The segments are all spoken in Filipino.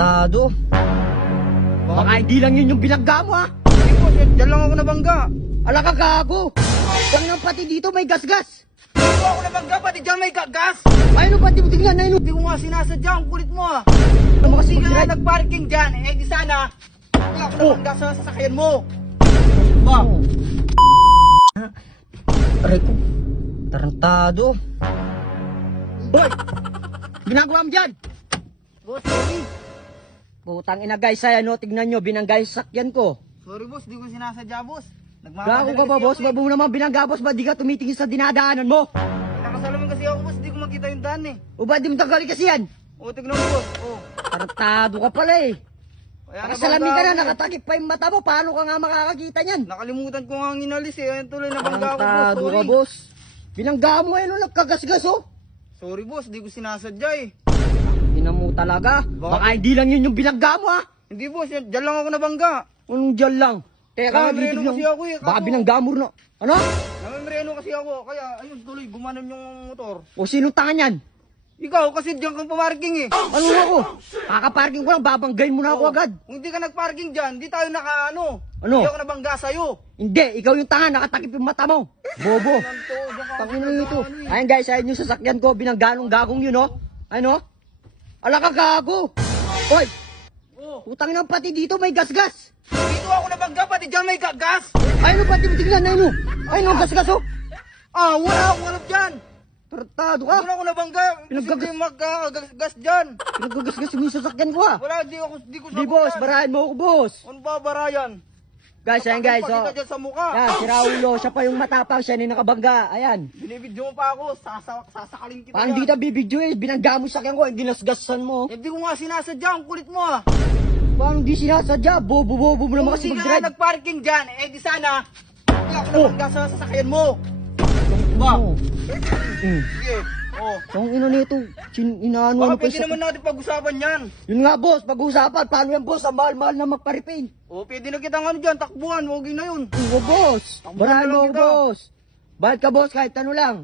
Tarantado. Baka hindi lang yun yung binangga mo, ha? Hindi po, dyan lang ako nabangga. Ala ka gago. Tanginang pati dito may gasgas. Hindi po ako nabangga, pati dyan may gas. Ayun o, pati mo tingnan na yun. Hindi ko nga sinasadya, ang kulit mo ah. Ano mo kasi Kasi ka right? nga nagparking dyan, eh di sana, hindi ako nabangga sa sasakyan mo. Ba? Aray ko. Tarantado. Hoy! Ginagawa mo dyan? Boss, sorry. Putang ina guys, ay ano, tignan nyo, binangga yung sakyan ko. Sorry boss, di ko sinasadya boss. Gago ka ba boss? Bago mo naman binangga boss, ba't di ka tumitingin sa dinadaanan mo? Nakasalamin kasi ako boss, di ko makita yung daan eh. O ba't di mo tanggalin kasi yan? O, tignan mo boss. O. Tarantado ka pala eh. Kaya Nakasalamin ka na, nabangga ako eh. nakatakip pa yung mata mo, paano ka nga makakakita niyan? Nakalimutan ko nga ang inalis eh. Ayun tuloy nabangga ako boss. Tarantado ka Sorry. boss. Binangga mo eh, no, nagkagasgas oh. Sorry boss, di ko sinasadya eh. Ina mo talaga. Baka hindi lang yun yung binangga mo, ha? Hindi boss, dyan lang ako nabangga. Anong dyan lang? Teka, Namimreno kasi ako eh. Baka binangga mo na. Ano? Namimreno kasi ako, kaya ayun tuloy, gumanon yung motor. O sinong tanga niyan? Ikaw, kasi diyan kang pumarking eh. Ano ako? Kakaparking ko lang, babanggain mo na ako agad. Kung hindi ka nagparking dyan, di tayo naka-ano. Ano? Hindi ako nabangga sa'yo. Hindi, ikaw yung tanga, nakatakip yung mata mo. Bobo. Nanto, diyan ka Tangin na ito. ano eh. Ayun guys, ayun yung sasakyan ko, binangganong gagong yun, oh. Ano? Ala ka gago. Hoy, Oh, utang na pati dito may gasgas. dito ako nabangga, pati dyan may gas. Ayun, pati mo tignan na yun, oh. Ayun, oh, gasgas, oh. Ah, wala akong alam dyan. Tartado ka. Doon ako nabangga. Pinaggagas- Kasi mag-gas dyan. Pinagagasgas mo yung sasakyan ko, ah. Wala, di ko Di boss, barahan mo ako, boss. Ano ba, Barayan? Guys, ayan guys, Pakita oh. dyan sa mukha. Yan, si Raulo, siya pa yung matapang, siya yung nakabangga. Ayan. Binibidyo mo pa ako, sasakalin kita Paano yan. dito bibidyo eh, binangga mo sa sakyan ko, ginasgasan mo. Hindi ko nga sinasadya, ang kulit mo ah. Paano di sinasadya? Bobo-bobo mo naman Kung kasi hindi ka mag-drive. nga nagparking dyan, eh di sana, hindi ako nabangga sa sasakyan mo. Ba? Oh. Sige. Oh. Ang ino nito, inaano Baka ano pa pwede sa... naman natin pag-usapan yan. Yun nga boss, pag-uusapan, paano yan boss, ang mahal-mahal na magpa-repaint. O, pwede na kitang ano dyan, takbuhan, huwag na yun. Oo boss, Takbo barahan na mo lang ako kita. boss. Bayad ka boss, kahit ano lang.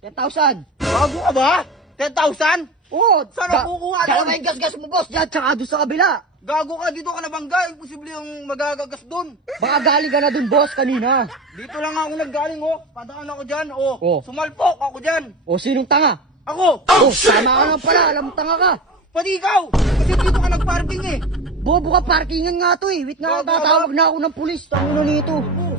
10,000. Bago ka ba? 10,000? Oo, Saan ako kukuha Saan doon? may gas-gas mo boss, dyan, tsaka doon sa kabila. Gago ka, dito ka nabangga, imposible yung magagagas doon. Baka galing ka na doon boss kanina. Dito lang ako naggaling, oh. Padaan ako dyan, oh. Oh. Sumalpok ako dyan. O sinong tanga? Ako! Oh, tama ka lang pala, alam mo tanga ka. Pati ikaw! Kasi dito ka nagparking eh. Bobo ka, parkingan nga to eh. Wait nga, Gago ka tatawag na ako ng pulis. Tangino nito. Oh.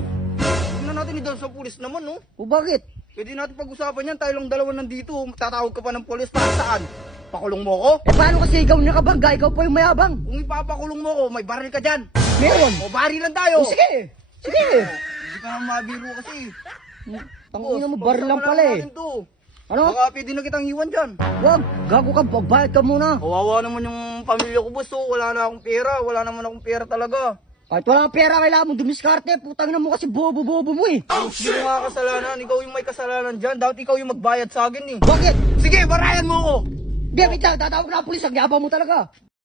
Tingnan natin idol sa pulis naman, no? O bakit? Pwede natin pag-usapan yan, tayo lang dalawa nandito. Tatawag ka pa ng pulis, para saan? Pakulong mo ko? Eh paano kasi ikaw nakabangga, ikaw pa yung mayabang? Kung ipapakulong mo ko, may baril ka dyan. Meron. O baril lang tayo. O sige, sige. Hindi ka naman mabiro kasi. Tangina mo, Boss, bar lang pala eh. natin to. Ano? Baka pwede na kitang iwan dyan. Wag, gago ka, pagbayad ka muna. Kawawa naman yung pamilya ko, boss. Oh. Wala na akong pera. Wala naman akong pera talaga. Kahit wala kang pera, kailangan mo dumiskarte. Putang na mo kasi bobo-bobo mo eh. Hindi mo nga kasalanan. Ikaw yung may kasalanan dyan. Dapat ikaw yung magbayad sa akin eh. Bakit? Sige, barayan mo ko. Hindi, wait lang, tatawag na ang pulis, ang yabang mo talaga.